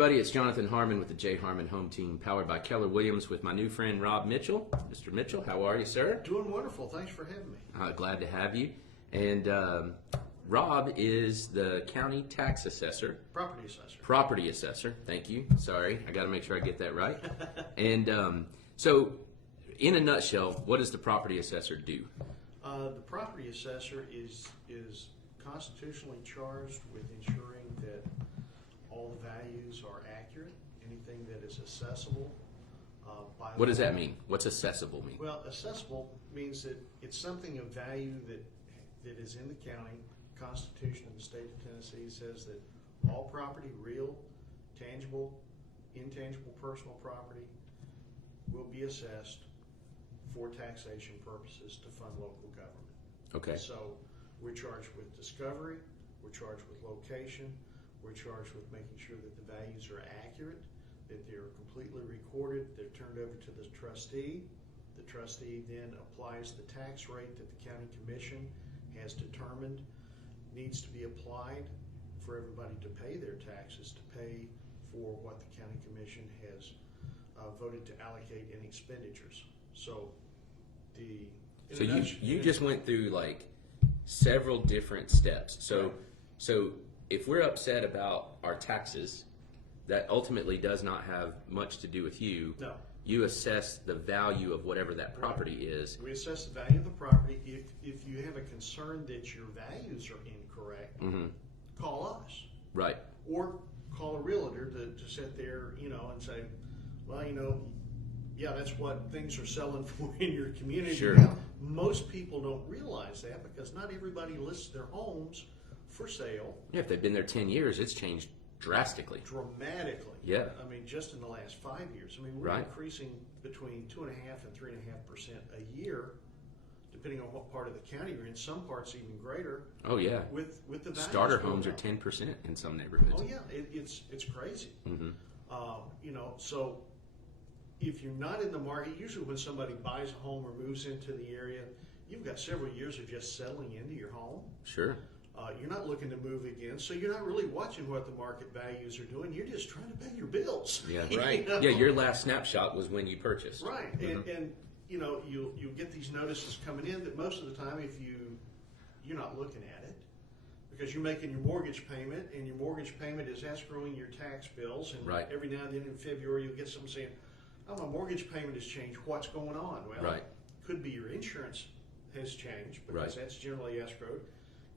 everybody, it's Jonathan Harmon with the J. Harmon Home Team, powered by Keller Williams, with my new friend Rob Mitchell. Mr. Mitchell, how are you, sir? Doing wonderful. Thanks for having me. Glad to have you. And Rob is the county tax assessor. Property assessor. Property assessor, thank you. Sorry, I got to make sure I get that right. And so, in a nutshell, what does the property assessor do? The property assessor is constitutionally charged with ensuring that all values are accurate, anything that is accessible by What does law. that mean? What's accessible mean? Well, accessible means that it's something of value that is in the county. The Constitution of the state of Tennessee says that all property, real, tangible, intangible personal property, will be assessed for taxation purposes to fund local government. Okay. So we're charged with discovery, we're charged with location, we're charged with making sure that the values are accurate, that they're completely recorded, they're turned over to the trustee. The trustee then applies the tax rate that the county commission has determined needs to be applied for everybody to pay their taxes, to pay for what the county commission has voted to allocate in expenditures. So you just went through like several different steps. So if we're upset about our taxes, that ultimately does not have much to do with you. No. You assess the value of whatever that property is. We assess the value of the property. If you have a concern that your values are incorrect, call us. Right. Or call a realtor to sit there, and say, well, yeah, that's what things are selling for in your community. Sure. Now, most people don't realize that because not everybody lists their homes for sale. Yeah, if they've been there 10 years, it's changed drastically. Dramatically. Yeah. I mean, just in the last 5 years. I mean, we're increasing between 2.5% and 3.5% a year, depending on what part of the county you're in. Some parts even greater. Oh yeah. With the values starter going homes are up. 10% in some neighborhoods. Oh yeah, it's crazy. So if you're not in the market, usually when somebody buys a home or moves into the area, you've got several years of just settling into your home. Sure. You're not looking to move again, so you're not really watching what the market values are doing. You're just trying to pay your bills. Yeah, right. Yeah, your last snapshot was when you purchased. Right, and you'll get these notices coming in that most of the time, if you're not looking at it, because you're making your mortgage payment, and your mortgage payment is escrowing your tax bills, and every now and then in February you'll get someone saying, "Oh, my mortgage payment has changed. What's going on?" Well, could be your insurance has changed because that's generally escrowed.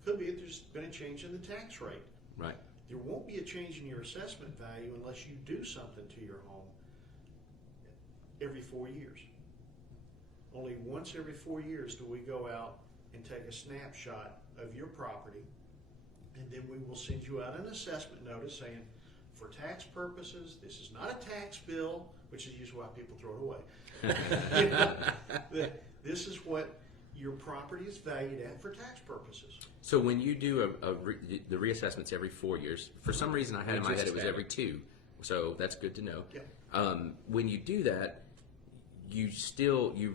Could be that there's been a change in the tax rate. Right. There won't be a change in your assessment value unless you do something to your home every 4 years. Only once every 4 years do we go out and take a snapshot of your property, and then we will send you out an assessment notice saying, for tax purposes, this is not a tax bill, which is usually why people throw it away. This is what your property is valued at for tax purposes. So when you do the reassessments every 4 years, for some reason I had in my head it was every 2, so that's good to know. Yeah. When you do that, you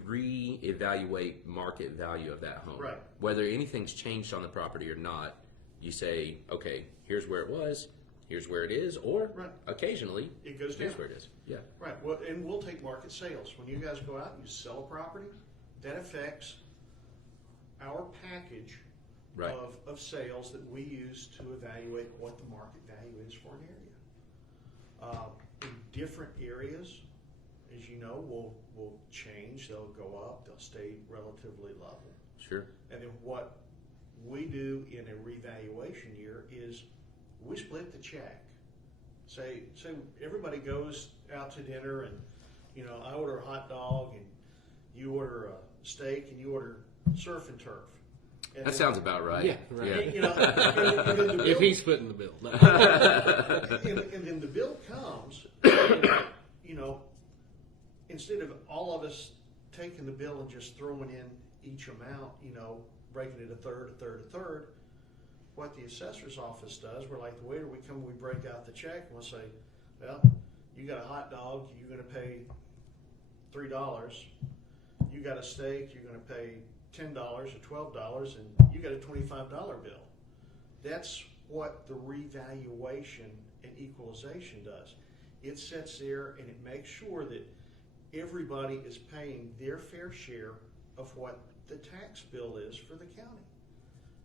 re-evaluate market value of that home. Right. Whether anything's changed on the property or not, you say, okay, here's where it was, here's where it is, or occasionally it goes here's down. where it is. Yeah. Right. Well, and we'll take market sales. When you guys go out and you sell a property, that affects our package of sales that we use to evaluate what the market value is for an area. In different areas, as you know, will change. They'll go up. They'll stay relatively level. Sure. And then what we do in a revaluation year is we split the check. Say everybody goes out to dinner, and I order a hot dog, and you order a steak, and you order surf and turf. And that sounds about right. Yeah, right. Yeah. And then the bill, if he's footing the bill. and then the bill comes, and, instead of all of us taking the bill and just throwing in each amount, breaking it a third, what the assessor's office does, we're like the waiter, we come, we break out the check, and we'll say, well, you got a hot dog, you're going to pay $3. You got a steak, you're going to pay $10 or $12, and you got a $25 bill. That's what the revaluation and equalization does. It sits there and it makes sure that everybody is paying their fair share of what the tax bill is for the county.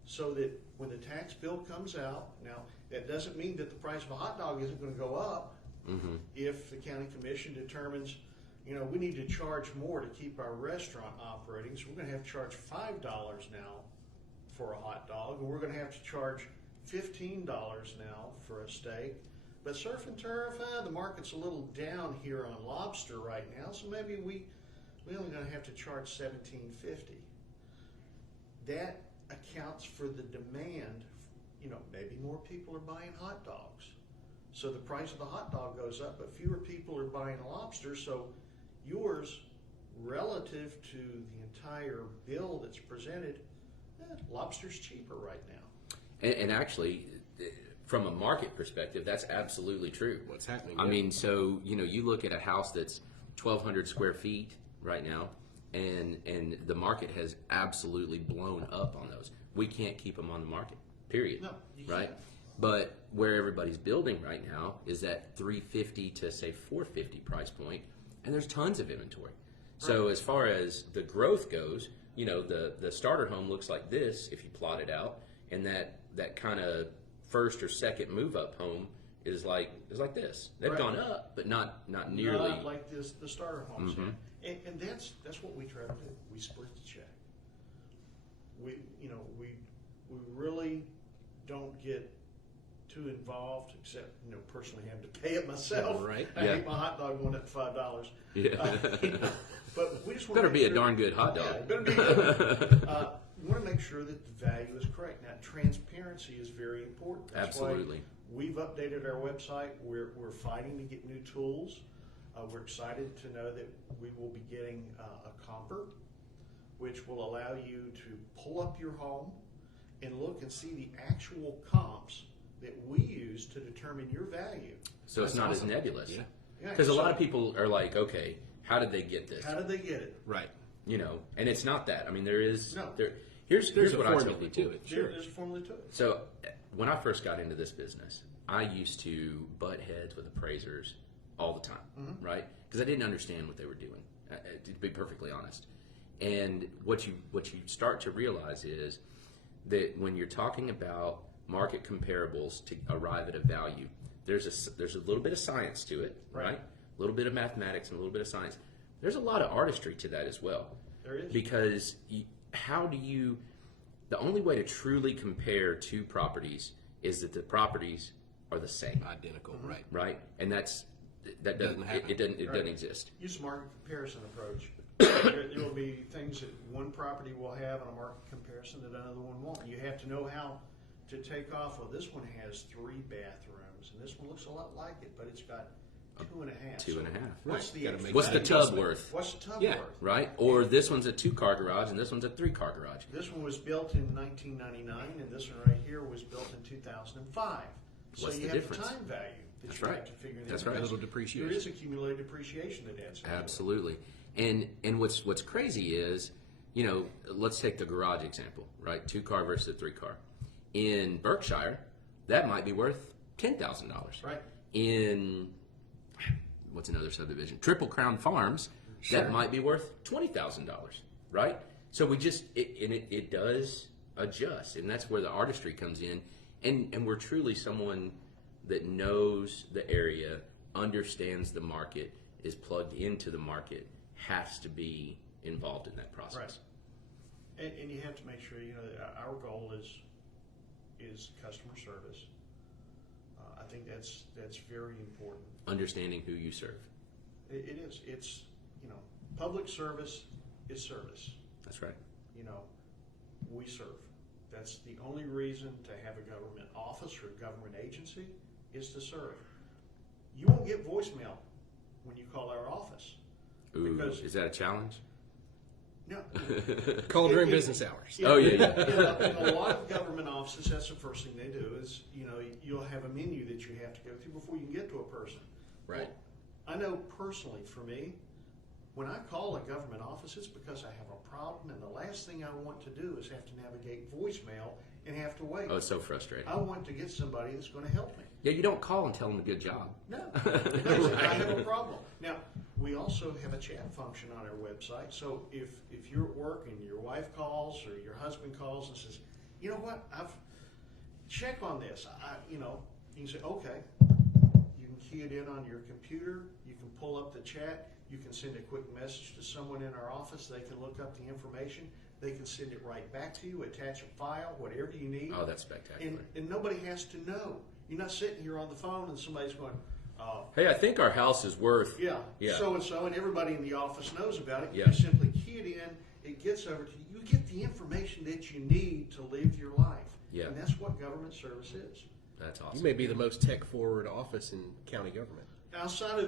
So that when the tax bill comes out, now that doesn't mean that the price of a hot dog isn't going to go up. Mm-hmm. If the county commission determines, we need to charge more to keep our restaurant operating, so we're going to have to charge $5 now for a hot dog, and we're going to have to charge $15 now for a steak. But surf and turf, the market's a little down here on lobster right now, so maybe we only going to have to charge $17.50. That accounts for the demand. Maybe more people are buying hot dogs, so the price of the hot dog goes up, but fewer people are buying lobster, so yours, relative to the entire bill that's presented, lobster's cheaper right now. And actually, from a market perspective, that's absolutely true. What's happening? I mean, so you look at a house that's 1,200 square feet right now, and the market has absolutely blown up on those. We can't keep them on the market. Period. No, you right? can't. But where everybody's building right now is that 350 to say 450 price point, and there's tons of inventory. So as far as the growth goes, the starter home looks like this if you plot it out, and that kind of first or second move up home is like this. They've Right. gone up, but not nearly. Not like this, the starter homes. Mhm. And that's what we try to do. We split the check. We really don't get too involved, except personally having to pay it myself. Right. I Yeah. hate my hot dog going up to $5. Yeah. But we just want Better to be a darn good hot dog. Yeah, it better be good. We want to make sure that the value is correct. Now, transparency is very important. That's Absolutely. why we've updated our website. We're fighting to get new tools. We're excited to know that we will be getting a comper, which will allow you to pull up your home and look and see the actual comps that we use to determine your value. So it's That's not awesome. as nebulous. Yeah. Yeah, Because a lot so of people are like, okay, how did they get this? how did they get it? Right. And it's not that. I mean, there is. No. Here's There's a what I tell formula people. to it. Sure. There's a formula to it. So when I first got into this business, I used to butt heads with appraisers all the time, Mm-hmm. right? Because I didn't understand what they were doing, to be perfectly honest. And what you start to realize is that when you're talking about market comparables to arrive at a value, there's a little bit of science to it, right? A little bit of mathematics and a little bit of science. There's a lot of artistry to that as well. There is. Because the only way to truly compare two properties is that the properties are the same, Identical. Mm-hmm. Right. right? And that Doesn't happen. it doesn't Right. exist. Use a market comparison approach. There will be things that one property will have on a market comparison that another one won't. You have to know how to take off. Well, this one has 3 bathrooms, and this one looks a lot like it, but it's got 2.5. 2.5. What's Right. the Gotta make What's that the tub adjustment. worth, What's the tub Yeah. worth? right? Or this one's a 2-car garage and this one's a 3-car garage. This one was built in 1999, and this one right here was built in 2005. So What's you the have difference? the time value that That's you right. have to figure. That's in. right. A little There depreciation. is accumulated depreciation that adds. into it. Absolutely. And what's crazy is, let's take the garage example, right? 2-car versus a 3-car. In Berkshire, that might be worth $10,000. Right. In what's another subdivision? Triple Crown Farms, that might be worth $20,000, right? So we just it does adjust, and that's where the artistry comes in. And we're truly someone that knows the area, understands the market, is plugged into the market, has to be involved in that process. Right. And you have to make sure that our goal is customer service. I think that's very important. Understanding who you serve. It is. It's public service is service. That's right. We serve. That's the only reason to have a government office or a government agency is to serve. You won't get voicemail when you call our office. Ooh, Because- is that a challenge? No. Call during It- business hours. Oh, yeah. In a lot of government offices, that's the first thing they do is, you'll have a menu that you have to go through before you can get to a person. Right. Well, I know personally for me, When I call a government office, it's because I have a problem, and the last thing I want to do is have to navigate voicemail and have to wait. Oh, it's so frustrating. I want to get somebody that's going to help me. Yeah, you don't call and tell them a good job. No, I have a problem. Now, we also have a chat function on our website, so if you're at work and your wife calls or your husband calls and says, you know what, check on this, you can say, okay. You can key it in on your computer, you can pull up the chat, you can send a quick message to someone in our office, they can look up the information, they can send it right back to you, attach a file, whatever you need. Oh, that's spectacular. And nobody has to know. You're not sitting here on the phone and somebody's going, Hey, I think our house is worth. yeah, Yeah. so-and-so, and everybody in the office knows about it. Yeah. You simply key it in, it gets over to you. You get the information that you need to live your life. Yeah. And that's what government service is. That's awesome. You may be the most tech-forward office in county government. Outside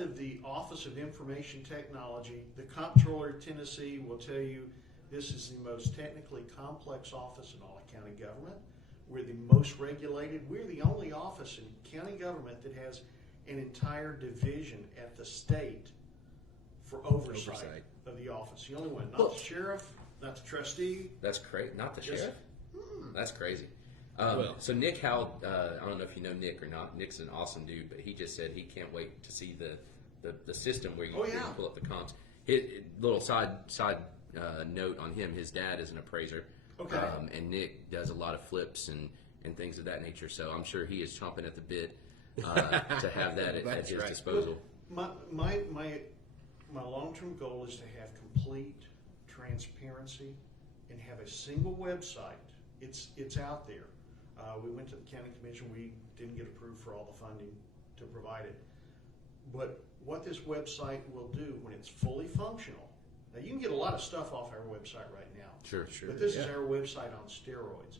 of the Office of Information Technology, the Comptroller of Tennessee will tell you this is the most technically complex office in all of county government. We're the most regulated. We're the only office in county government that has an entire division at the state for oversight of the office. The only one, not the sheriff, not the trustee. That's great. Not the Yes. sheriff? That's crazy. So Nick Howell, I don't know if you know Nick or not. Nick's an awesome dude, but he just said he can't wait to see the system where you can pull up the comps. His little side note on him, his dad is an appraiser. Okay. And Nick does a lot of flips and things of that nature, so I'm sure he is chomping at the bit to have that at his disposal. My long-term goal is to have complete transparency and have a single website. It's out there. We went to the county commission. We didn't get approved for all the funding to provide it. But what this website will do when it's fully functional, now you can get a lot of stuff off our website right now. Sure. But this is our website on steroids.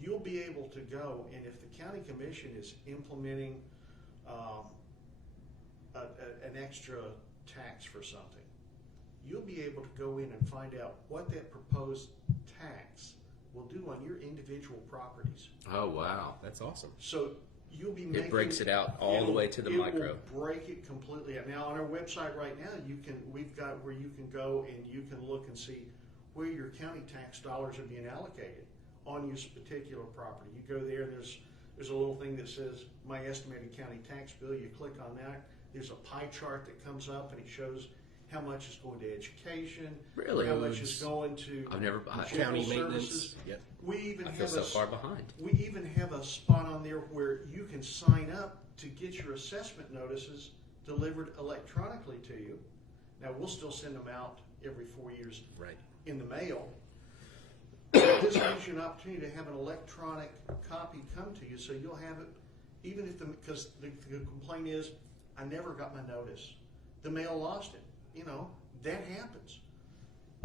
You'll be able to go, and if the county commission is implementing an extra tax for something, you'll be able to go in and find out what that proposed tax will do on your individual properties. Oh, wow. That's awesome. So you'll be making, It breaks it out all the way to the micro. Will break it completely out. Now on our website right now, we've got where you can go and you can look and see where your county tax dollars are being allocated on your particular property. You go there, and there's a little thing that says my estimated county tax bill. You click on that. There's a pie chart that comes up and it shows how much is going to education, Really? how much is going to I've never general County maintenance. services. Yep. We even I have feel so far behind. we even have a spot on there where you can sign up to get your assessment notices delivered electronically to you. Now we'll still send them out every 4 years Right. in the mail. This gives you an opportunity to have an electronic copy come to you, so you'll have it, even if because the complaint is, I never got my notice. The mail lost it. That happens.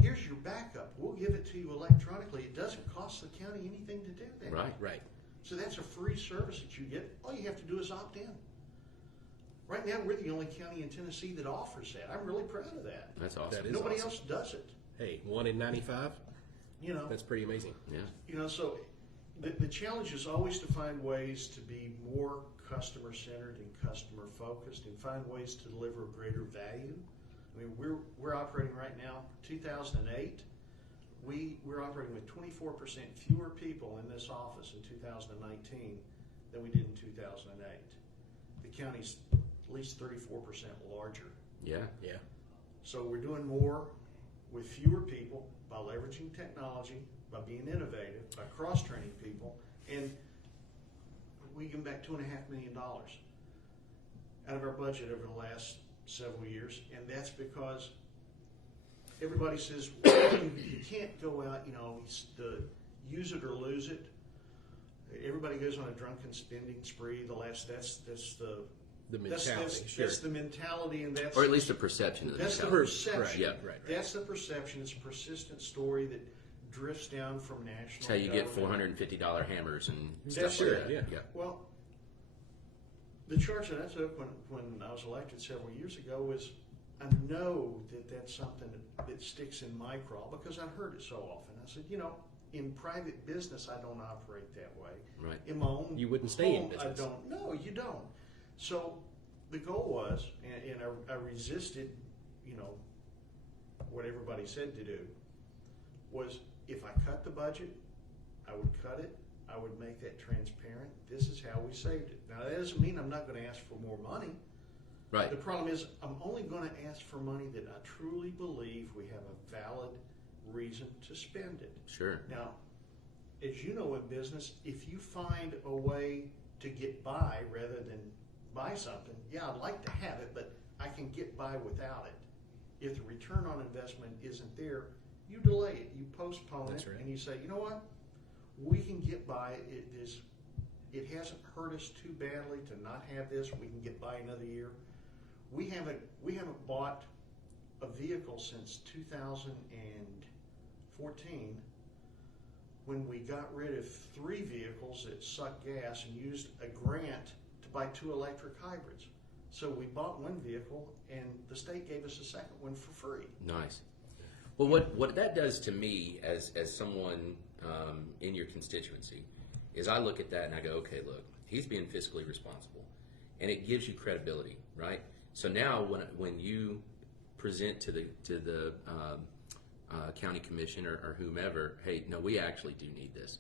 Here's your backup. We'll give it to you electronically. It doesn't cost the county anything to do that. Right. So that's a free service that you get. All you have to do is opt in. Right now, we're the only county in Tennessee that offers that. I'm really proud of that. That's awesome. That is Nobody awesome. else does it. Hey, 1 in 95? You know. That's pretty amazing. Yeah. So the challenge is always to find ways to be more customer-centered and customer-focused, and find ways to deliver greater value. I mean, we're operating right now. 2008, we're operating with 24% fewer people in this office in 2019 than we did in 2008. The county's at least 34% larger. Yeah. So we're doing more with fewer people by leveraging technology, by being innovative, by cross-training people, and we give back $2.5 million out of our budget over the last several years, and that's because everybody says, well, you can't go out, it's the use it or lose it. Everybody goes on a drunken spending spree. That's The mentality. That's the mentality, and that's Or at least the perception of the that's the mentality. perception. Right. That's the perception. It's a persistent story that drifts down from national. That's how you get government. $450 hammers and That's stuff like it. that. Yeah. Well, the charge that I took when I was elected several years ago was, I know that that's something that sticks in my craw because I've heard it so often. I said, in private business, I don't operate that way. Right. In my own You wouldn't stay in home, business. I don't. No, you don't. So the goal was, and I resisted you know, what everybody said to do, was if I cut the budget, I would cut it, I would make that transparent. This is how we saved it. Now, that doesn't mean I'm not going to ask for more money. Right. The problem is I'm only going to ask for money that I truly believe we have a valid reason to spend it. Sure. Now, as you know in business, if you find a way to get by rather than buy something, yeah, I'd like to have it, but I can get by without it. If the return on investment isn't there, you delay it, you postpone That's it, right. and you say, you know what? We can get by. It hasn't hurt us too badly to not have this. We can get by another year. We haven't bought a vehicle since 2014, when we got rid of 3 vehicles that sucked gas and used a grant to buy 2 electric hybrids. So we bought 1 vehicle, and the state gave us a second one for free. Nice. Well, what that does to me as someone in your constituency is I look at that and I go, okay, look, he's being fiscally responsible, and it gives you credibility, right? So now when you present to the county commission or whomever, hey, no, we actually do need this.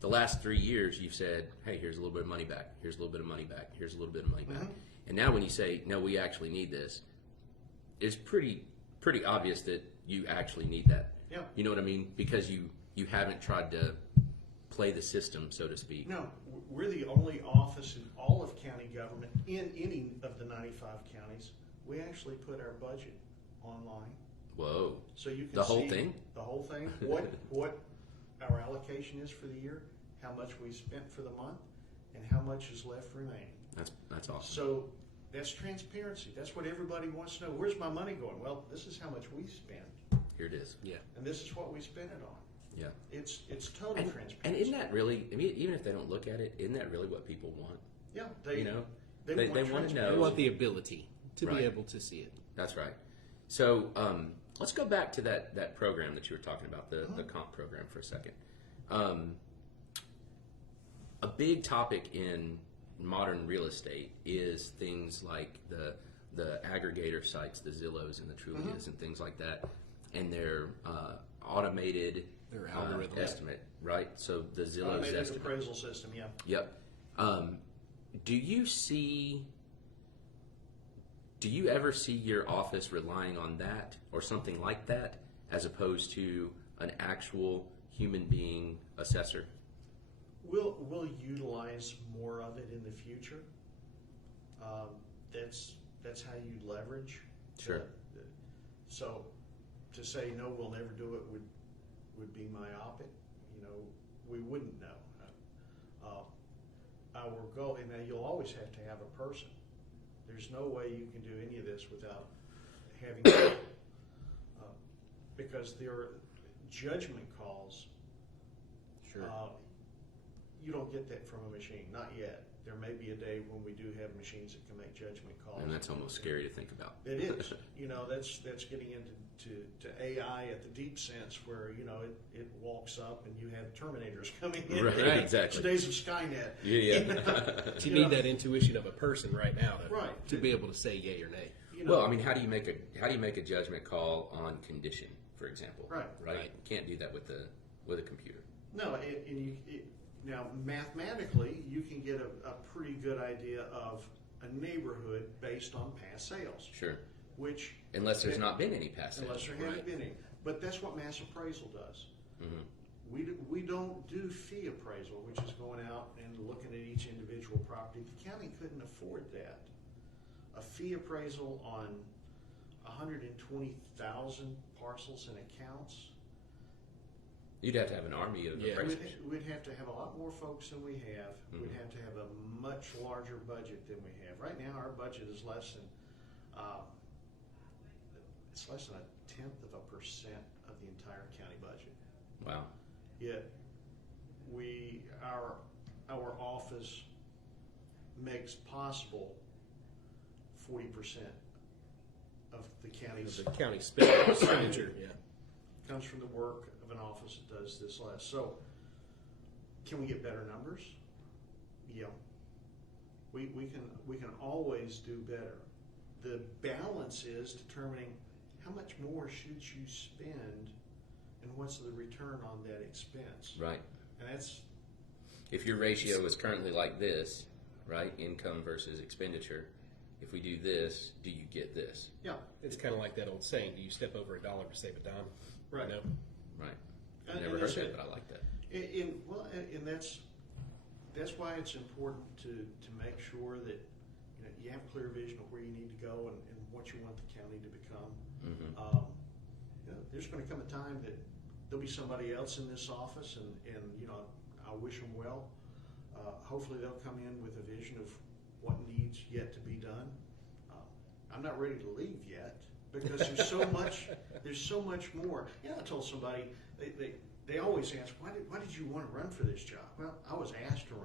The last 3 years you've said, hey, here's a little bit of money back, here's a little bit of money back, here's a little bit of money back. And now when you say, no, we actually need this, it's pretty obvious that you actually need that. Yeah. You know what I mean? Because you haven't tried to play the system, so to speak. No, we're the only office in all of county government, in any of the 95 counties, we actually put our budget online. Whoa. So you can The whole see thing? The whole thing, what our allocation is for the year, how much we spent for the month, and how much is left remaining. That's awesome. So that's transparency. That's what everybody wants to know. Where's my money going? Well, this is how much we spent, Here it is. Yeah. and this is what we spent it on. Yeah. It's total And transparency. isn't that really, I mean, even if they don't look at it, isn't that really what people want? Yeah, You know? they they want wanna know. They transparency. want the ability to Right. be able to see it. That's right. So let's go back to that program that you were talking about, the comp program, for a second. A big topic in modern real estate is things like the aggregator sites, the Zillows and the Trulias and things like that, and their automated Their algorithm. estimate, right? So the Zillow's Automated estimate. appraisal system, yeah. Yep. Do you ever see your office relying on that or something like that as opposed to an actual human being assessor? We'll utilize more of it in the future. That's how you leverage. Sure. So to say no, we'll never do it would be myopic. You know, we wouldn't know. Our goal, and now you'll always have to have a person. There's no way you can do any of this without having because there are judgment calls. Sure. You don't get that from a machine, not yet. There may be a day when we do have machines that can make judgment calls. And that's almost scary to think about. It is. You know, that's getting into AI at the deep sense, where you know it walks up and you have Terminators coming in. Right, exactly. It's days of Skynet. Yeah. You need that intuition of a person right now Right. to be able to say yay or nay. You know, Well, I mean, how do you make a judgment call on condition, for example? Right. Right. You can't do that with a computer. no, now mathematically you can get a pretty good idea of a neighborhood based on past sales, Sure. which Unless there's not been any past unless sales. there haven't been any. But that's what mass appraisal does. Mm-hmm. We don't do fee appraisal, which is going out and looking at each individual property. The county couldn't afford that. A fee appraisal on 120,000 parcels and accounts. You'd have to have an army of Yeah. appraisers. We'd have to have a lot more folks than we have. Mhm. We'd have to have a much larger budget than we have. Right now, our budget is less than it's less than 0.1% of the entire county budget. Wow. Yet our office makes possible 40% of the county's The county expenditure. Yeah. comes from the work of an office that does this less. So can we get better numbers? Yeah. We can always do better. the balance is determining how much more should you spend and what's the return on that expense. Right. And that's, If your ratio is currently like this, right, income versus expenditure, if we do this, do you get this? yeah, It's kind of like that old saying: "Do you step over a dollar to save a dime?" right. You know? Right. I've And- never and heard that's that, it. but I like that. And that's why it's important to make sure that you have clear vision of where you need to go and what you want the county to become. Mm-hmm. There's going to come a time that there'll be somebody else in this office, and I wish them well. Hopefully they'll come in with a vision of what needs yet to be done. I'm not ready to leave yet because there's so much. There's so much more. I told somebody they always ask, why did you want to run for this job? Well, I was asked to run.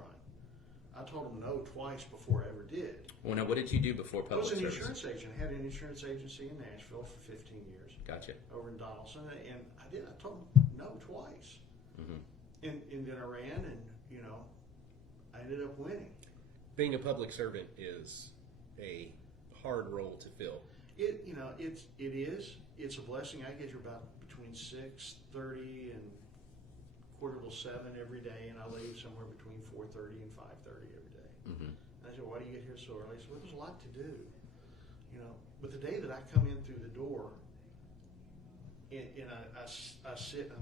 I told them no twice before I ever did. Well, now, what did you do before I public was an service? insurance agent. I had an insurance agency in Nashville for 15 years. Gotcha. Over in Donaldson, and I told them no twice. Mm-hmm. And then I ran, and I ended up winning. Being a public servant is a hard role to fill. It's a blessing. I get here about between 6:30 and 6:45 every day, and I leave somewhere between 4:30 and 5:30 every day. Mm-hmm. And I said, "Why do you get here so early?" I said, "Well, there's a lot to do, But the day that I come in through the door, and I sit,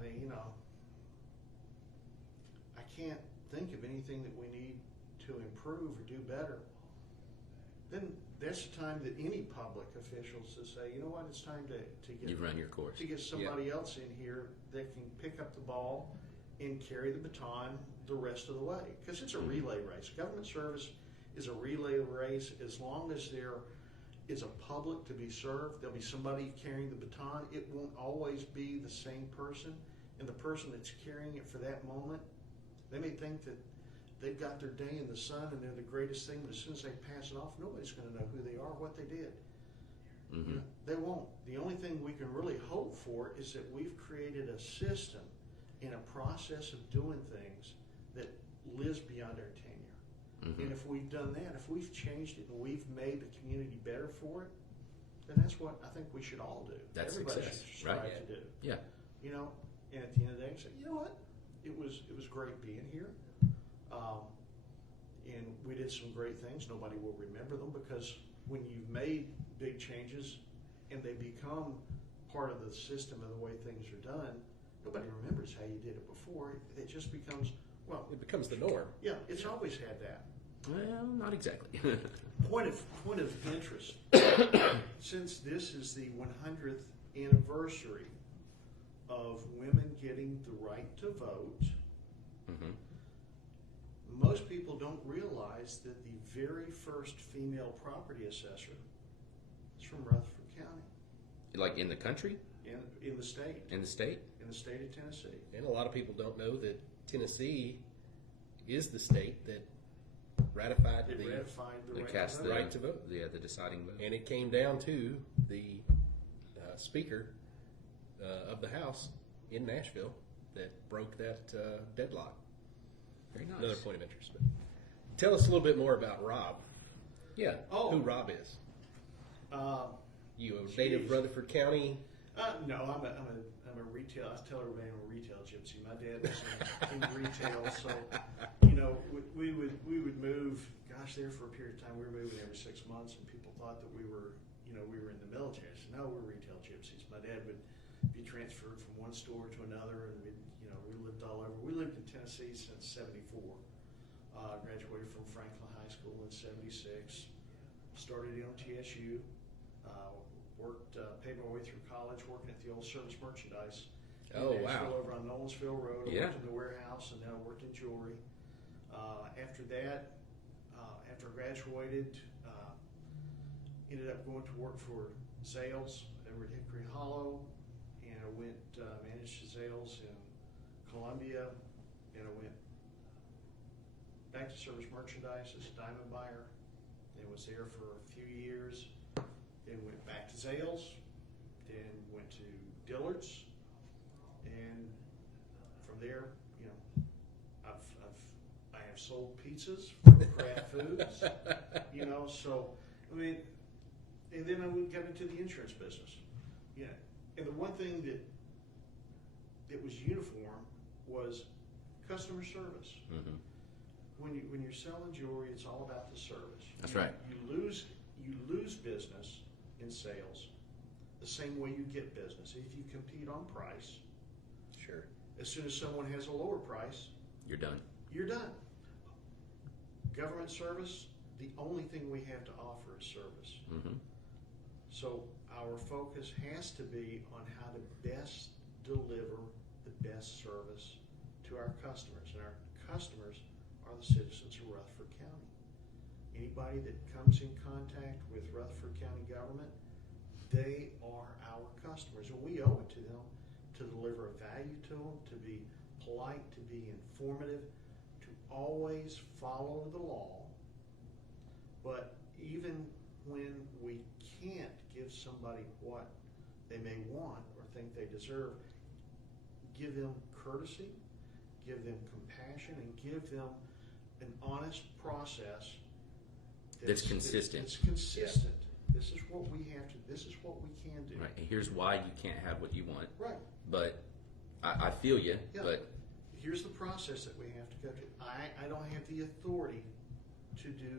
I can't think of anything that we need to improve or do better. Then that's the time that any public officials to say, you know what, it's time to You've run your course. get somebody else in here that can pick up the ball and carry the baton the rest of the way. Because it's a relay race. Government service is a relay race. As long as there is a public to be served, there'll be somebody carrying the baton. It won't always be the same person. And the person that's carrying it for that moment, they may think that they've got their day in the sun and they're the greatest thing, but as soon as they pass it off, nobody's going to know who they are, what they did. Mm-hmm. They won't. The only thing we can really hope for is that we've created a system and a process of doing things that lives beyond our tenure. Mm-hmm. And if we've done that, if we've changed it and we've made the community better for it, then that's what I think we should all do. That's Everybody success, should strive right? to do. Yeah. And at the end of the day, say, you know what? It was great being here. And we did some great things. Nobody will remember them because when you've made big changes and they become part of the system and the way things are done, nobody remembers how you did it before. It just becomes, well, It becomes the norm. yeah, it's always had that. Well, not exactly. Point of interest. Since this is the 100th anniversary of women getting the right to vote, Mm-hmm. most people don't realize that the very first female property assessor is from Rutherford County Like in the country? in the state, In the state? in the state of Tennessee. And a lot of people don't know that Tennessee is the state that ratified It the ratified the They right cast to the vote. right to vote. the deciding vote. And it came down to the Speaker of the House in Nashville that broke that deadlock. Very nice. Another point of interest. But tell us a little bit more about Rob. Yeah. Who Rob is. You a native Jeez. Rutherford County? No, I'm a retail. I tell everybody I'm a retail gypsy. My dad was in retail, so we would move. Gosh, there for a period of time, we were moving every 6 months, and people thought that we were in the military. I said, no, we're retail gypsies. My dad would be transferred from one store to another, and we lived all over. We lived in Tennessee since '74. Graduated from Franklin High School in '76. Started in TSU. Paid my way through college working at the old service merchandise. in Oh, Nashville, wow. over on Nolensville Road. I Yeah. worked in the warehouse, and then I worked in jewelry. After that, after I graduated, ended up going to work for sales over at Hickory Hollow, and I went managed sales in Columbia, and I went back to service merchandise as a diamond buyer, and was there for a few years. Then went back to sales, then went to Dillard's, and from there, I have sold pizzas for Kraft Foods, so I mean, And then we got into the insurance business. Yeah. And the one thing that was uniform was customer service. Mm-hmm. When you're selling jewelry, it's all about the service. That's right. You lose business in sales the same way you get business. If you compete on price, Sure. as soon as someone has a lower price, You're done. you're done. Government service, the only thing we have to offer is service. Mm-hmm. So our focus has to be on how to best deliver the best service to our customers. And our customers are the citizens of Rutherford County. Anybody that comes in contact with Rutherford County government, they are our customers. And we owe it to them to deliver a value to them, to be polite, to be informative, to always follow the law. But even when we can't give somebody what they may want or think they deserve, give them courtesy, give them compassion, and give them an honest process That's consistent. It's consistent. This is what we have to. This is what we can do. Right. And here's why you can't have what you want. Right. But I feel you. Yeah. But Here's the process that we have to go through. I don't have the authority to do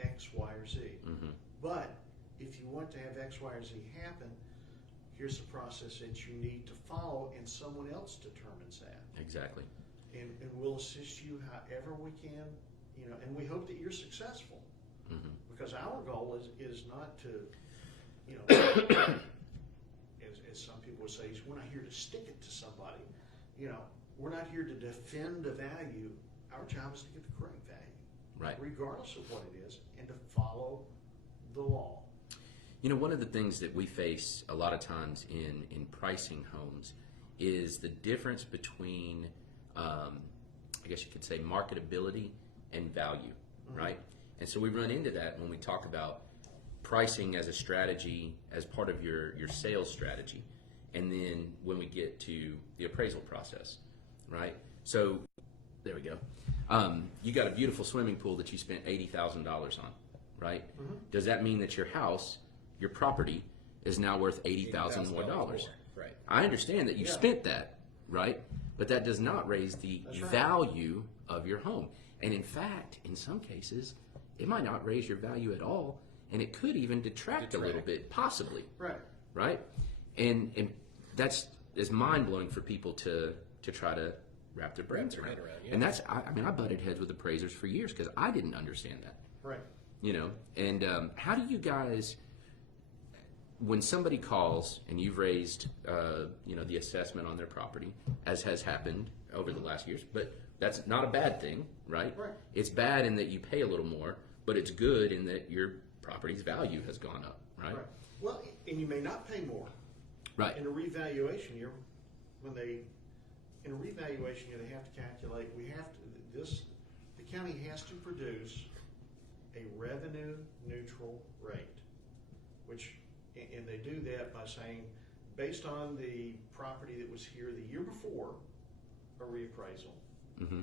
X, Y, or Z. mm-hmm. But if you want to have X, Y, or Z happen, here's the process that you need to follow, and someone else determines that. Exactly. And we'll assist you however we can, and we hope that you're successful. Mm-hmm. Because our goal is not to, as some people would say, we're not here to stick it to somebody. We're not here to defend a value. Our job is to get the correct value, Right. regardless of what it is, and to follow the law. One of the things that we face a lot of times in pricing homes is the difference between, I guess you could say, marketability and value, Mm-hmm. right? And so we run into that when we talk about pricing as a strategy, as part of your sales strategy. And then when we get to the appraisal process, right? So there we go. You got a beautiful swimming pool that you spent $80,000 on, right? Mm-hmm. Does that mean that your house, your property, is now worth $80,000 more dollars? Right. I understand that you Yeah. spent that, right? But that does not raise the That's right. value of your home. And in fact, in some cases, it might not raise your value at all, and it could even detract a little bit, possibly, Right. right? And that's is mind blowing for people to try to wrap their brains their around. head around, yeah. And that's I butted heads with appraisers for years because I didn't understand that. Right. And how do you guys, when somebody calls and you've raised the assessment on their property, as has happened over the last years, but that's not a bad thing, right? Right. It's bad in that you pay a little more, but it's good in that your property's value has gone up, right? Right. Well, and you may not pay more. Right. In a revaluation year, they have to calculate, the county has to produce a revenue neutral rate, and they do that by saying, based on the property that was here the year before a reappraisal, Mm-hmm.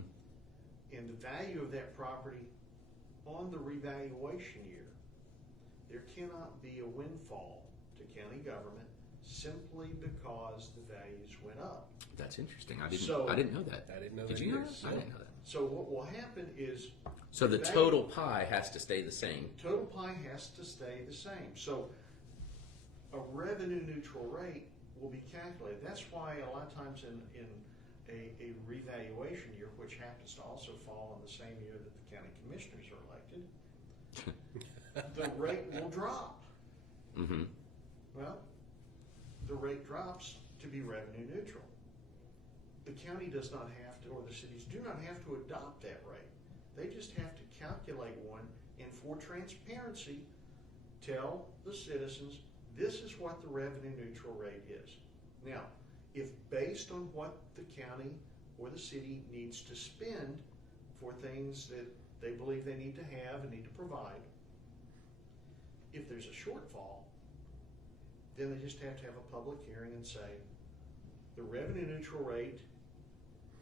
and the value of that property on the revaluation year, there cannot be a windfall to county government simply because the values went up. That's interesting. I didn't know that. I didn't know Did that you know either. that? I didn't know that. So what will happen is So the value- total pie has to stay the same. total pie has to stay the same. So a revenue neutral rate will be calculated. That's why a lot of times in a revaluation year, which happens to also fall on the same year that the county commissioners are elected, the rate will drop. Mm-hmm. Well, the rate drops to be revenue neutral. The county does not have to, or the cities do not have to adopt that rate. They just have to calculate one, and for transparency, tell the citizens, this is what the revenue neutral rate is. Now, if based on what the county or the city needs to spend for things that they believe they need to have and need to provide, if there's a shortfall, then they just have to have a public hearing and say, the revenue neutral rate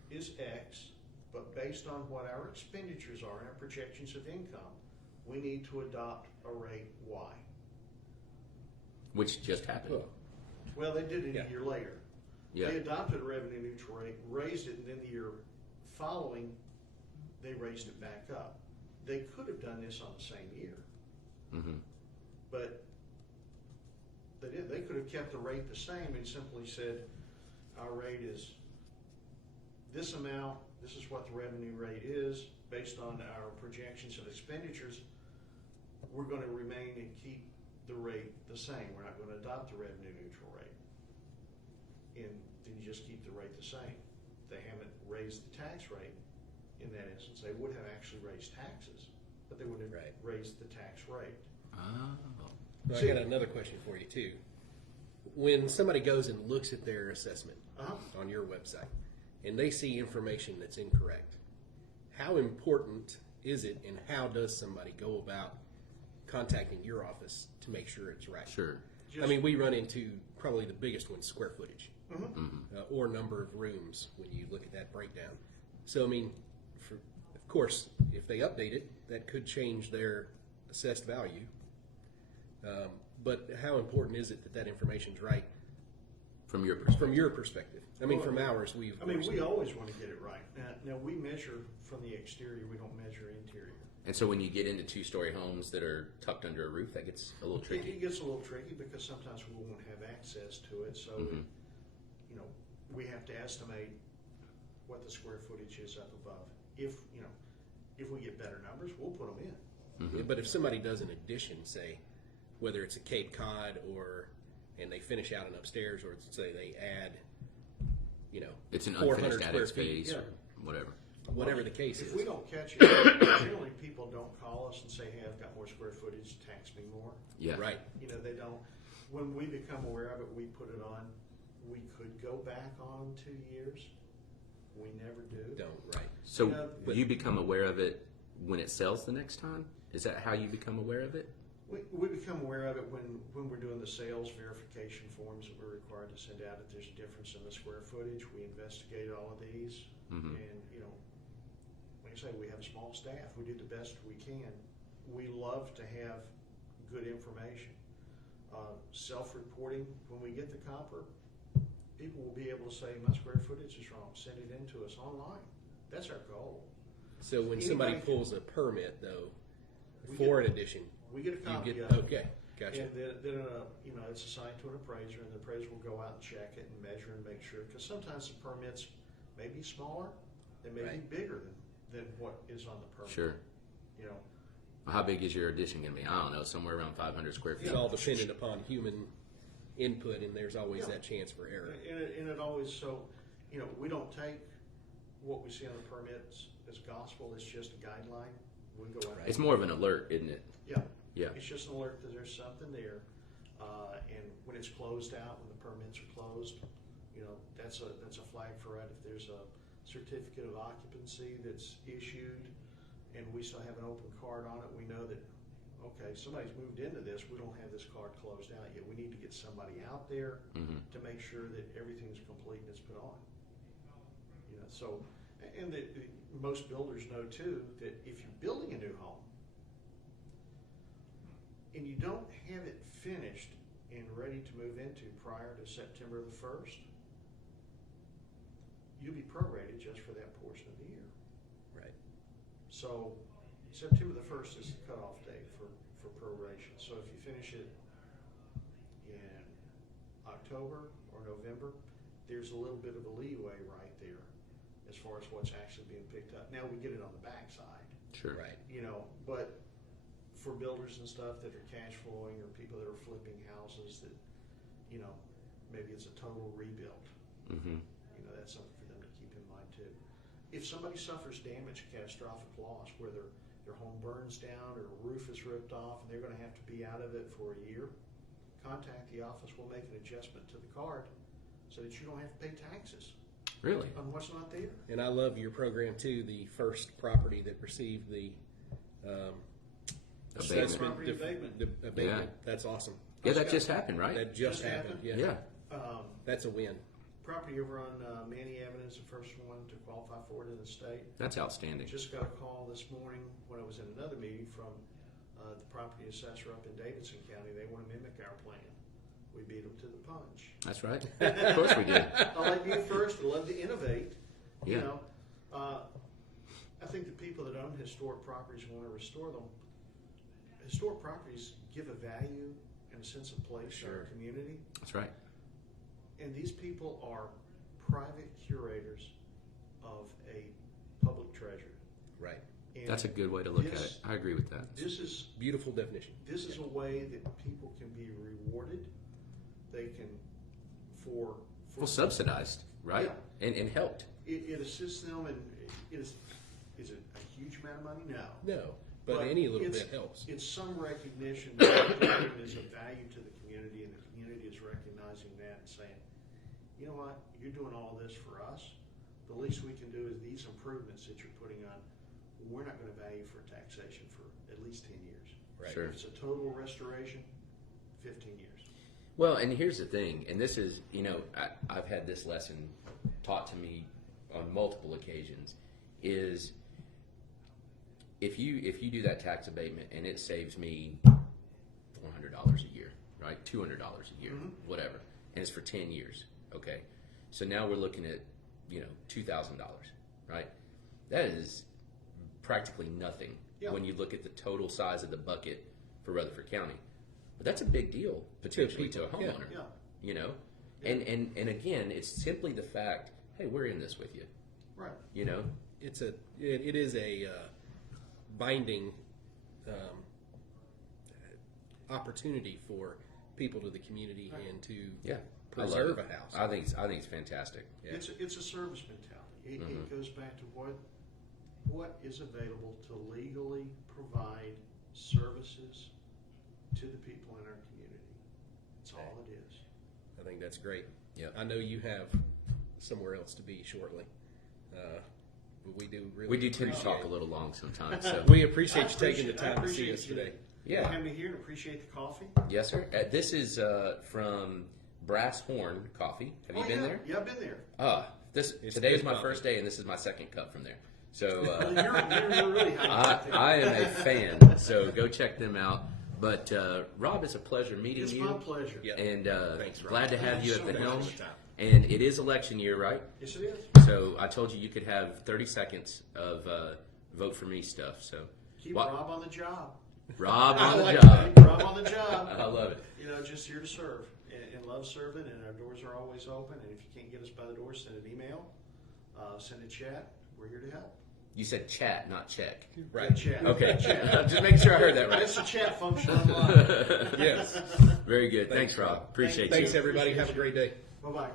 is X, but based on what our expenditures are and our projections of income, we need to adopt a rate Y. which just happened. Well, Well, they did it Yeah. a year later. Yeah. They adopted a revenue neutral rate, raised it, and then the year following, they raised it back up. They could have done this on the same year, Mm-hmm. but they didn't. They could have kept the rate the same and simply said, our rate is this amount, this is what the revenue rate is, based on our projections of expenditures, we're gonna remain and keep the rate the same. We're not gonna adopt the revenue neutral rate. And then you just keep the rate the same. They haven't raised the tax rate in that instance. They would have actually raised taxes, but they would have Right. raised the tax rate. Oh. Well, I got another question for you too. When somebody goes and looks at their assessment on your website and they see information that's incorrect, how important is it and how does somebody go about contacting your office to make sure it's right? Sure. I mean, we run into probably the biggest one, square footage, Mm-hmm. or number of rooms when you look at that breakdown. So, I mean, of course, if they update it, that could change their assessed value. But how important is it that that information's right From your perspective. from your perspective? I mean, Well, from ours, we of I mean, course- we always want to get it right. Now we measure from the exterior, we don't measure interior. And so when you get into two-story homes that are tucked under a roof, that gets a little It tricky. gets a little tricky because sometimes we won't have access to it, so, Mhm. you know, we have to estimate what the square footage is up above. If we get better numbers, we'll put them in. Mhm. But if somebody does an addition, say, whether it's a Cape Cod and they finish out an upstairs, or say they add, It's an 400 unfinished attic square feet, space or whatever. whatever the case If is. we don't catch it, generally people don't call us and say, hey, I've got more square footage, tax me more. Yeah. Right. They don't. When we become aware of it, we put it on. We could go back on 2 years. We never do. Don't, right. So Yeah, you become aware of it when it sells the next time? Is that how you become aware of it? We become aware of it when we're doing the sales verification forms that we're required to send out. If there's a difference in the square footage, we investigate all of these. Mhm. And, like I say, we have a small staff. We do the best we can. We love to have good information. Self-reporting, when we get the copper, people will be able to say, my square footage is wrong. Send it in to us online. That's our goal. So when somebody Anybody- pulls a permit, though, We for get- an addition, We get a you copy get, of it. okay, gotcha. And then it's assigned to an appraiser, and the appraiser will go out and check it and measure and make sure, because sometimes the permits may be smaller, they may be Right. bigger than what is on the permit. Sure. How big is your addition going to be? I don't know, somewhere around 500 square feet. It's all dependent upon human input, and there's always Yeah. that chance for error. And it always, we don't take what we see on the permits as gospel, it's just a guideline. We go out. It's more of an alert, isn't it? Yeah. Yeah. It's just an alert that there's something there, and when it's closed out, when the permits are closed, that's a flag for it. If there's a certificate of occupancy that's issued, and we still have an open card on it, we know that, okay, somebody's moved into this, we don't have this card closed out yet. We need to get somebody out there Mhm. to make sure that everything's complete and it's put on. So, and most builders know too, that if you're building a new home, and you don't have it finished and ready to move into prior to September the 1st, you'll be prorated just for that portion of the year. Right. So September the 1st is the cutoff date for proration. So if you finish it in October or November, there's a little bit of a leeway right there as far as what's actually being picked up. Now we get it on the backside. Sure. Right. But for builders and stuff that are cash flowing, or people that are flipping houses that, maybe it's a total rebuild, Mm-hmm. that's something for them to keep in mind too. If somebody suffers damage, catastrophic loss, where their home burns down or a roof is ripped off and they're gonna have to be out of it for a year, contact the office, we'll make an adjustment to the card so that you don't have to pay taxes Really? on what's not there. And I love your program too, the first property that received the Abatement. Property abatement. abatement. Yeah. That's awesome. Yeah, that just happened, right? That just Just happened. happened? Yeah. Yeah. That's a win. Property over on Manny Avenue is the first one to qualify for it in the state. That's outstanding. Just got a call this morning when I was in another meeting from the property assessor up in Davidson County. They want to mimic our plan. We beat them to the punch. That's right. Of course we did. I like you first. I love to innovate. You Yeah. know, I think the people that own historic properties want to restore them. Historic properties give a value and a sense of place in our community. That's right. And these people are private curators of a public treasure. Right. And That's a good way to look at this- it. I agree with that. This is Beautiful definition. This is a way that people can be rewarded. They can, for Well, subsidized, right? And helped. it assists them, and is it a huge amount of money? No. No, but any little bit helps. It's some recognition that there's a value to the community, and the community is recognizing that and saying, you know what, you're doing all this for us. The least we can do is these improvements that you're putting on, we're not going to value for taxation for at least 10 years. Right. Sure. If it's a total restoration, 15 years. Well, and here's the thing, and this is, I've had this lesson taught to me on multiple occasions, is if you do that tax abatement and it saves me $400 a year, right? $200 a year, whatever, and it's for 10 years, okay? So now we're looking at, $2,000, right? That is practically nothing when you look at the total size of the bucket for Rutherford County. But that's a big deal potentially to a homeowner. Yeah. And again, it's simply the fact, hey, we're in this with you. Right. It is a binding opportunity for people to the community and to preserve a house. I think it's fantastic. Yeah. It's a service mentality. It goes back to what is available to legally provide services to the people in our community. That's all it is. I think that's great. Yep. I know you have somewhere else to be shortly. But we do really We do tend to appreciate- talk a little long sometimes. So We appreciate you taking the I time to see appreciate us you today. having me here, and appreciate the coffee. yes, sir. This is from Brass Horn Coffee. Have you been there? Yeah, I've been there. It's Today is good my coffee. first day, and this is my second cup from there. So Well, you're really happy. I am a fan. So go check them out. But Rob, it's a pleasure meeting It's you. my pleasure. Yeah. And Thanks, Rob. glad to have you at the Thank you so helm. much. And it is election year, right? Yes, it is. So I told you could have 30 seconds of vote for me stuff. So Keep What- Rob on the job. Rob on the Keep job. Rob on the job. I love it. Just here to serve and love serving, and our doors are always open. And if you can't get us by the door, send an email, send a chat. We're here to help. You said chat, not check. Right. Chat. Okay. Chat. Just making sure I heard that right. That's the chat function online. Yes. Very good. Thanks, Rob. Appreciate you. Thanks, everybody. Have a great day. Bye-bye.